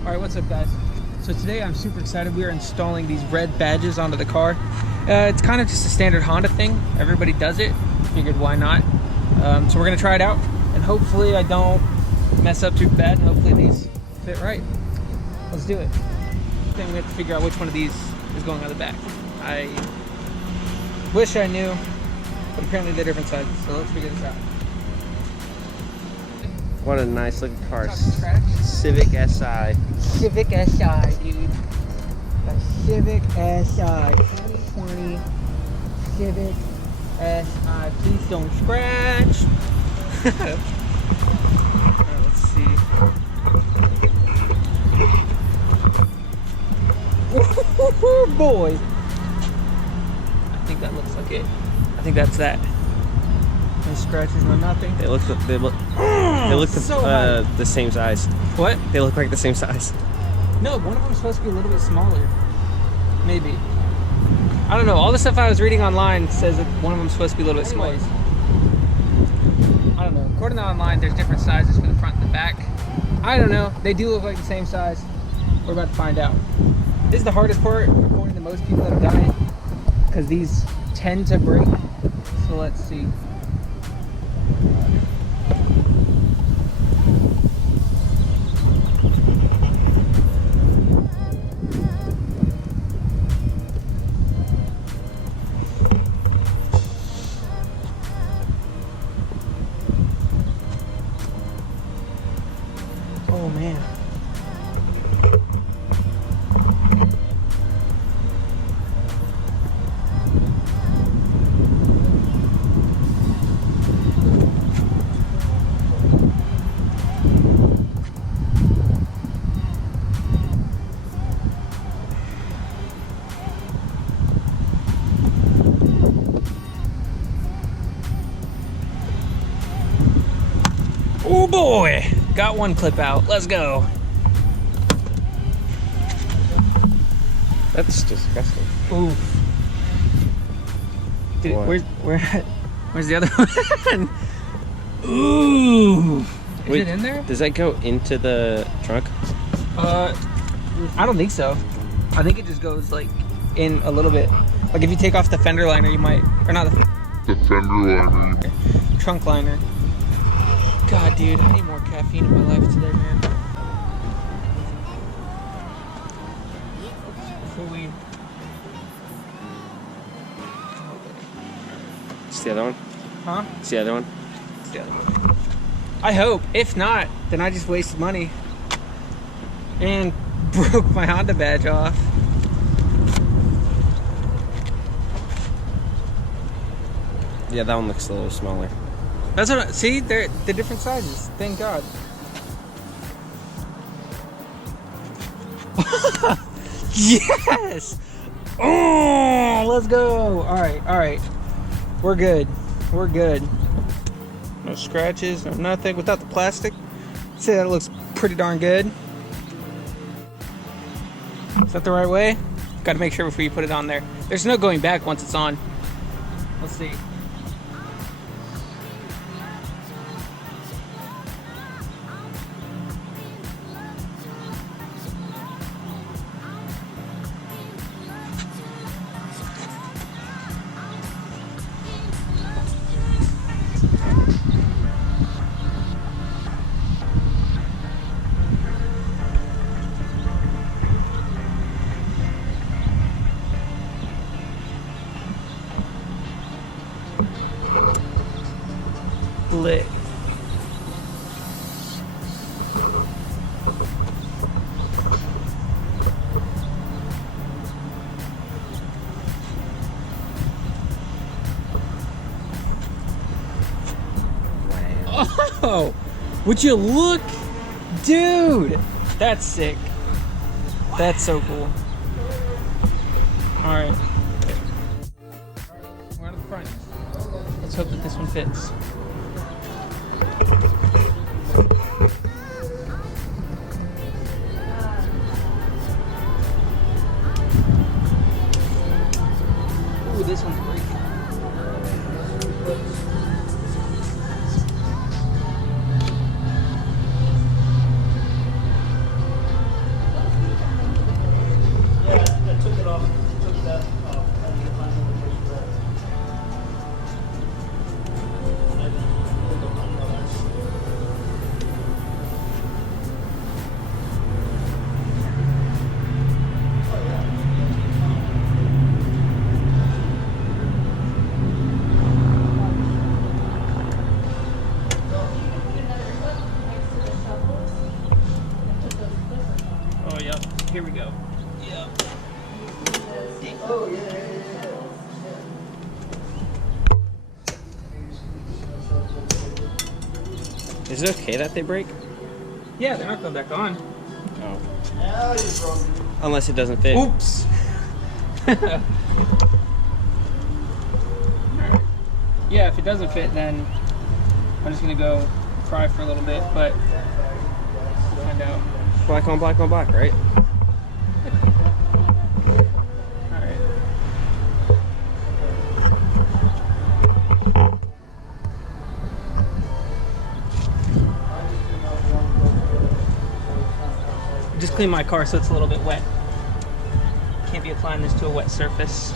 Alright, what's up guys? So today I'm super excited. We are installing these red badges onto the car. It's kind of just a standard Honda thing. Everybody does it. Figured why not? So we're gonna try it out and hopefully I don't mess up too bad and hopefully these fit right. Let's do it. Then we have to figure out which one of these is going on the back. I wish I knew, but apparently they're different sizes, so let's figure this out. What a nice looking car. Civic SI. Civic SI, dude. The Civic SI 2020 Civic SI. Please don't scratch. Alright, let's see. Ooh, boy. I think that looks like it. I think that's that. No scratches, no nothing. They look So the same size. What? They look like the same size. No, one of them is supposed to be a little bit smaller. Maybe. I don't know. All the stuff I was reading online says that one of them is supposed to be a little bit smaller. I don't know. According to online, there's different sizes for the front and the back. I don't know. They do look like the same size. We're about to find out. This is the hardest part, according to most people that have done it, because these tend to break. So let's see. Oh man. Oh boy! Got one clip out. Let's go. That's disgusting. Ooh. Dude, What? where's the other one? Ooh. Is Wait, it in there? Does that go into the trunk? I don't think so. I think it just goes like in a little bit. Like if you take off the fender liner, you might, or not the fender liner. Trunk liner. God, dude, I need more caffeine in my life today, man. Before we... It's the other one? Huh? It's the other one? It's the other one. I hope. If not, then I just wasted money. And broke my Honda badge off. Yeah, that one looks a little smaller. That's what see, they're different sizes. Thank God. Yes! Oh, let's go. All right. We're good. We're good. No scratches, no nothing. Without the plastic, I'd say that looks pretty darn good. Is that the right way? Got to make sure before you put it on there. There's no going back once it's on. Let's see. Lit. Oh, would you look? Dude, that's sick. That's so cool. All right. We're out of the front. Let's hope that this one fits. Ooh, this one's great. Here we go. Yeah. Is it okay that they break? Yeah, they're not going back on. Oh. Unless it doesn't fit. Oops. Alright. Yeah, if it doesn't fit, then I'm just gonna go try for a little bit, but we'll find out. Black on black on black, right? Alright. Just clean my car so it's a little bit wet. Can't be applying this to a wet surface.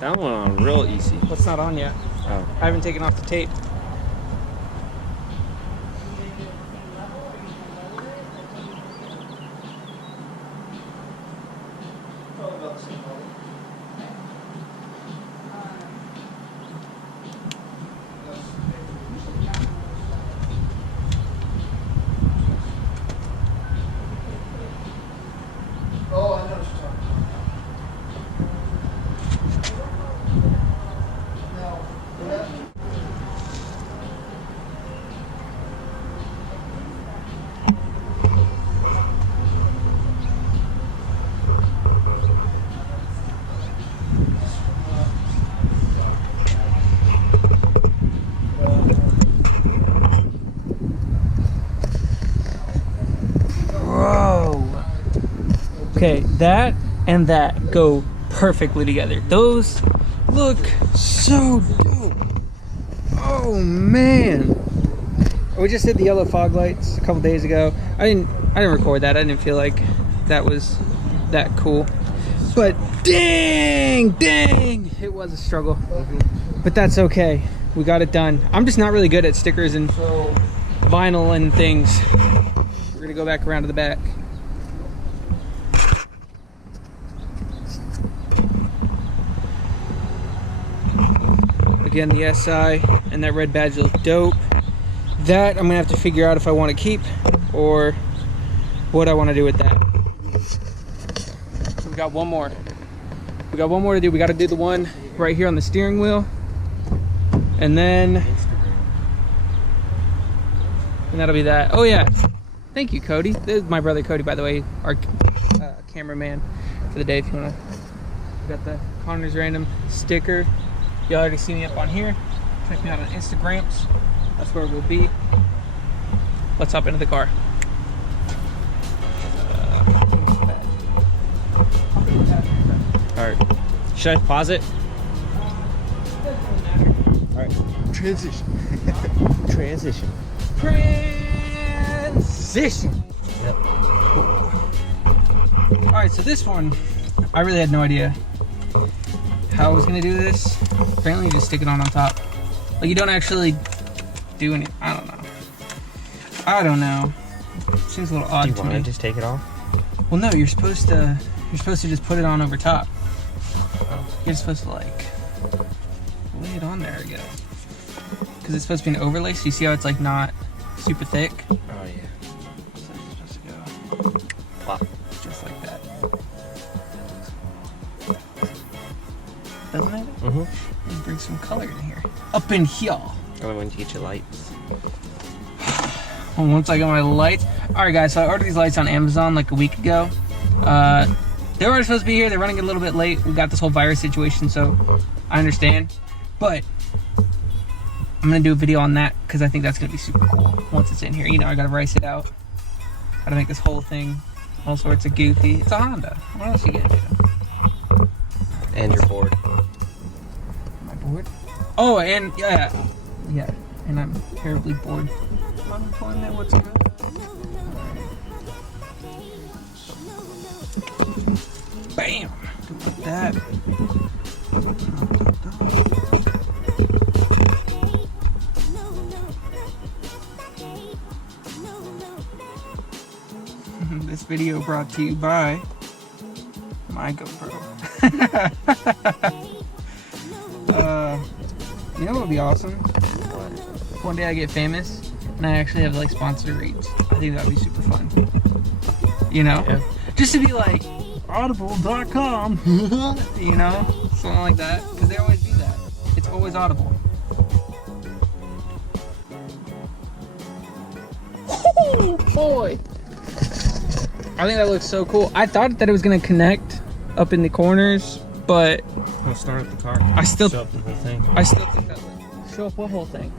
That one on real easy. What's not on yet? Oh. I haven't taken off the tape. Oh, I know what you're talking about. No. Whoa. Okay, that and that go perfectly together. Those look so dope. Oh man. We just did the yellow fog lights a couple days ago. I didn't record that. I didn't feel like that was that cool. But dang, it was a struggle. But that's okay. We got it done. I'm just not really good at stickers and vinyl and things. We're gonna go back around to the back. Again, the SI and that red badge look dope. That I'm gonna have to figure out if I want to keep or what I want to do with that. So we got one more. We got one more to do. We got to do the one right here on the steering wheel, and that'll be that. Oh yeah, thank you, Cody. This is my brother Cody, by the way, our cameraman for the day. If you wanna, we got the Connor's Random sticker. You already see me up on here. Check me out on Instagrams. That's where we'll be. Let's hop into the car. All right. Should I pause it? All right. Transition. Transition. Transition. Yep. All right, so this one, I really had no idea how I was gonna do this. Apparently you just stick it on top. Like you don't actually do any, I don't know. Seems a little odd Do you to want me. to just take it off? Well no, you're supposed to just put it on over top. You're supposed to like lay it on there, I guess. Cause it's supposed to be an overlay, so you see how it's like not super thick? Oh yeah. So it's supposed to go Plop. just like that. Doesn't it? Mm-hmm. Bring some color in here. Up in here. Only when you get your lights. Well, once I got my lights. Alright guys, so I ordered these lights on Amazon like a week ago. They were supposed to be here. They're running a little bit late. We got this whole virus situation, so I understand. But I'm going to do a video on that because I think that's going to be super cool once it's in here. You know, I got to rice it out. Got to make this whole thing all sorts of goofy. It's a Honda. What else you going to do? And you're bored. Am I bored? Oh, and yeah. and I'm terribly bored. Unemployment, what's good? Bam! Put that. This video brought to you by my GoPro. You know what would be awesome? One day I get famous and I actually have like sponsored reads. I think that would be super fun. You know? Yeah. Just to be like, audible.com, you know? Something like that. Because they always do that. It's always Audible. Oh boy! I think that looks so cool. I thought that it was gonna connect up in the corners, but I'll start up the car. I still Show up the whole thing. I still think that show up what whole thing?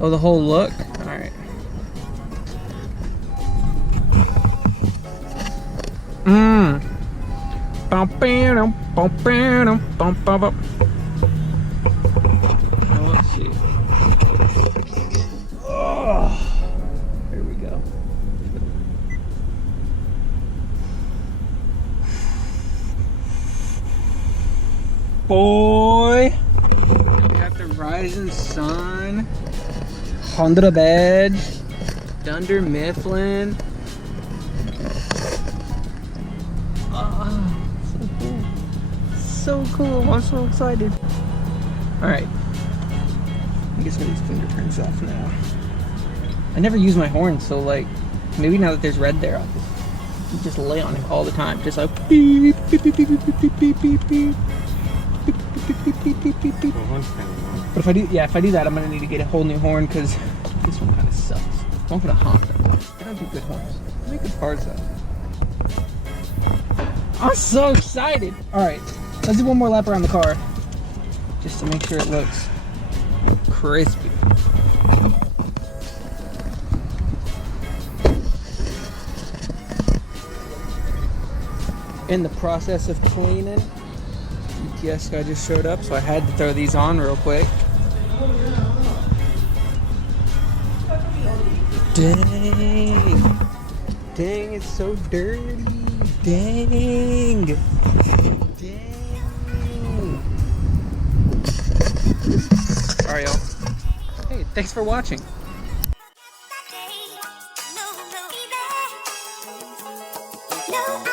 Oh, the whole look? Alright. Now let's see. Oh, here we go. Boy, we got the rising sun, Honda badge, Dunder Mifflin. Oh, so cool. So cool. I'm so excited. Alright. I guess these fingerprints off now. I never use my horn, so like, maybe now that there's red there, I'll just lay on it all the time. Just like beep, beep, beep, beep, beep, beep, beep, beep, beep. But if I do, if I do that, I'm gonna need to get a whole new horn because this one kind of sucks. One for the Honda. They don't do good horns. They make good parts though. I'm so excited. All right, let's do one more lap around the car, just to make sure it looks crispy. In the process of cleaning. UPS guy just showed up, so I had to throw these on real quick. Dang. Dang, it's so dirty. Dang. Dang. Alright, y'all. Hey, thanks for watching. No,